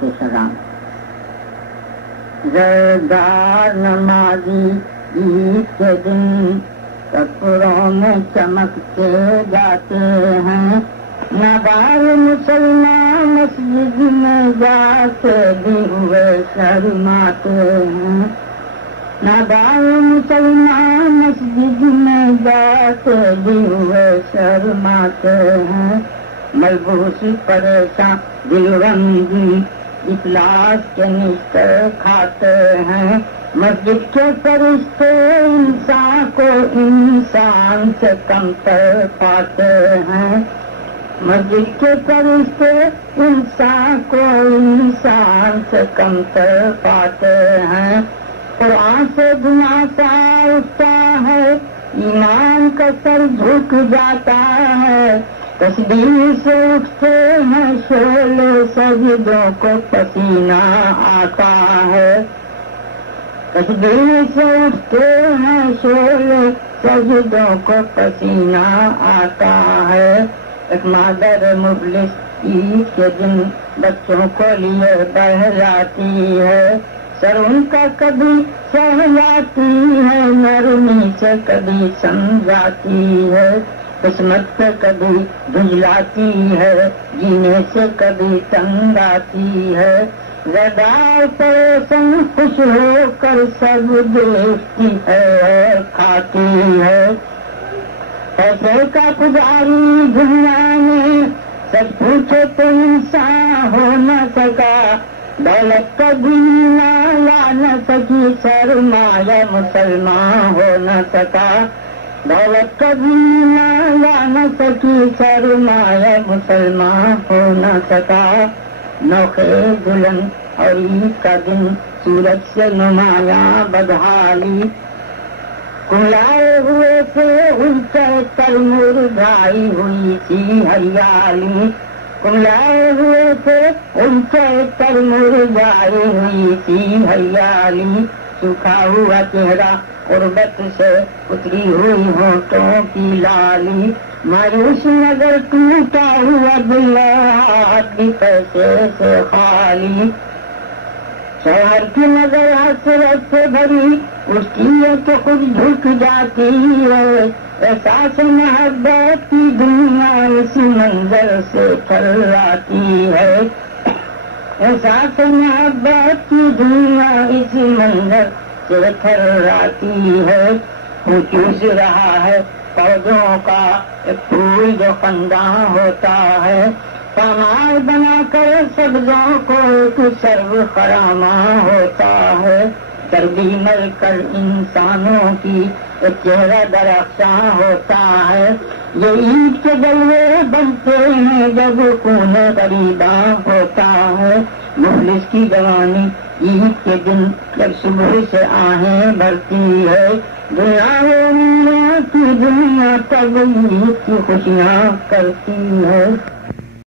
کے سزا زردار نمازی عید کے دن کپڑوں میں چمکتے جاتے ہیں، نادار مسلمان مسجد میں جا کے بھی ہوئے شرماتے ہیں، نادار مسلمان مسجد میں جا کے بھی ہوئے شرماتے ہیں، ملبوس پریشان دل رنگی اخلاص کے نشتر کھاتے ہیں، مسجد کے فرشتے انسان کو انسان سے کمتر پاتے ہیں، مسجد کے فرشتے انسان کو انسان سے کمتر پاتے ہیں، قرآن سے گناہ سا اٹھتا ہے، ایمان کا سر جھک جاتا ہے، تسبیح سے اٹھتے ہیں شعلے سجدوں کو پسینہ آتا ہے، تسبیح سے اٹھتے ہیں شعلے سجدوں کو پسینہ آتا ہے، ایک مادر مفلس عید کے دن بچوں کو لیے بہلاتی ہے، سر ان کا کبھی سہلاتی ہے، نرمی سے کبھی سمجھاتی ہے، قسمت پہ کبھی جھجلاتی ہے، جینے سے کبھی تنگ آتی ہے، زردار پریشان خوش ہو کر سب دیکھتی ہے اور کھاتی ہے، پیسے کا پجاری دنیا میں سب پوچھے تو انسان ہو نہ سکا، دولت کا گنا لا نہ سکی، سرمایہ مسلمان ہو نہ سکا، دولت کا گنا لا نہ سکی، سرمایہ مسلمان ہو نہ سکا، نوخے دلہن اور عید کا دن سورج سے نمایاں بدحالی، کملائے ہوئے تھے الٹے تر مرجھائی ہوئی سی ہریالی، کملائے ہوئے تھے الٹے تر مرجھائی ہوئی سی ہریالی، سوکھا ہوا چہرہ غربت سے اتری ہوئی ہونٹوں کی لالی، مایوس نظر ٹوٹا ہوا دل ہاتھ بھی پیسے سے خالی، شوہر کی نظر حسرت سے بھری اٹھتی ہے تو خود جھک جاتی ہے، احساس محبت کی دنیا اس منظر سے ٹھہراتی ہے، احساس محبت کی دنیا اس منظر سے ٹھہراتی ہے، وہ چوس رہا ہے پودوں کا ایک پھول جو خنداں ہوتا ہے، پامال بنا کر سبزوں کو ایک سرو خراما ہوتا ہے، سردی مل کر انسانوں کی ایک چہرہ درخشاں ہوتا ہے، یہ عید کے جلوے بنتے ہیں جب خون غریباں ہوتا ہے، مفلس کی جوانی عید کے دن جب صبح سے آہیں بھرتی ہے، دنیا کی دنیا تب عید کی خوشیاں کرتی ہے۔